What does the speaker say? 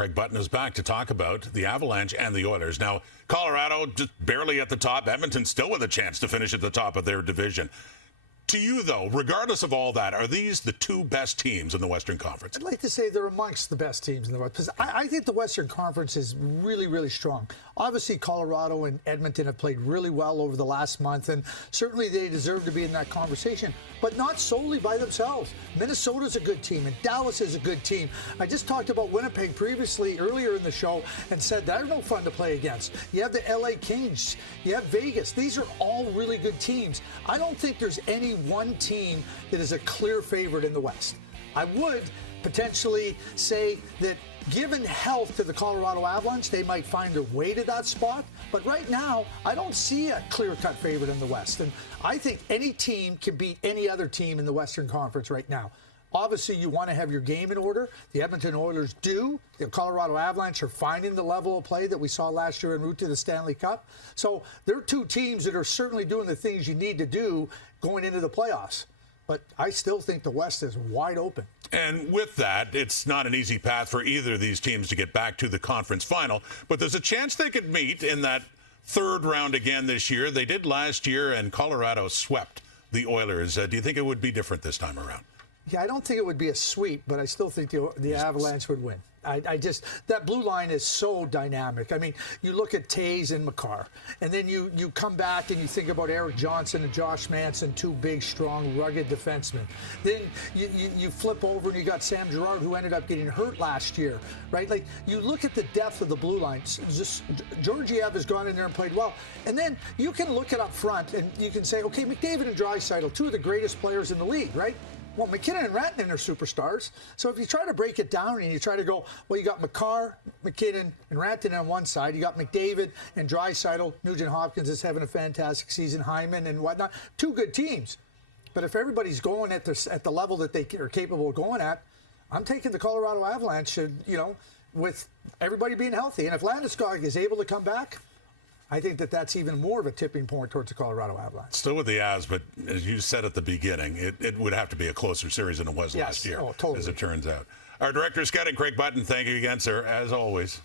Craig Button is back to talk about the Avalanche and the Oilers. Now, Colorado just barely at the top. Edmonton still with a chance to finish at the top of their division. To you, though, regardless of all that, are these the two best teams in the Western Conference? I'd like to say they're amongst the best teams in the West, because I think the Western Conference is really, really strong. Obviously, Colorado and Edmonton have played really well over the last month, and certainly they deserve to be in that conversation, but not solely by themselves. Minnesota's a good team, and Dallas is a good team. I just talked about Winnipeg previously, earlier in the show, and said they're no fun to play against. You have the LA Kings, you have Vegas. These are all really good teams. I don't think there's any one team that is a clear favorite in the West. I would potentially say that given health to the Colorado Avalanche, they might find their way to that spot. But right now, I don't see a clear-cut favorite in the West. And I think any team can beat any other team in the Western Conference right now. Obviously, you want to have your game in order. The Edmonton Oilers do. The Colorado Avalanche are finding the level of play that we saw last year en route to the Stanley Cup. So they're two teams that are certainly doing the things you need to do going into the playoffs. But I still think the West is wide open. And with that, it's not an easy path for either of these teams to get back to the conference final. But there's a chance they could meet in that third round again this year. They did last year, and Colorado swept the Oilers. Do you think it would be different this time around? Yeah, I don't think it would be a sweep, but I still think the Avalanche would win. I just, that blue line is so dynamic. I mean, you look at Taves and Makar, and then you come back and you think about Eric Johnson and Josh Manson, two big, strong, rugged defensemen. Then you flip over and you got Sam Girard, who ended up getting hurt last year, right? Like, you look at the depth of the blue line. Just Georgiev has gone in there and played well. And then you can look at up front and you can say, okay, McDavid and Draisaitl, two of the greatest players in the league, right? Well, McKinnon and Rantanen are superstars. So if you try to break it down and you try to go, well, you got Makar, McKinnon, and Rantanen on one side. You got McDavid and Draisaitl. Nugent Hopkins is having a fantastic season. Hyman and whatnot. Two good teams. But if everybody's going at the level that they are capable of going at, I'm taking the Colorado Avalanche, with everybody being healthy. And if Landeskog is able to come back, I think that's even more of a tipping point towards the Colorado Avalanche. Still with the Avs, but as you said at the beginning, it would have to be a closer series than it was last year, totally. as it turns out. Our director of scouting, Craig Button, thank you again, sir, as always.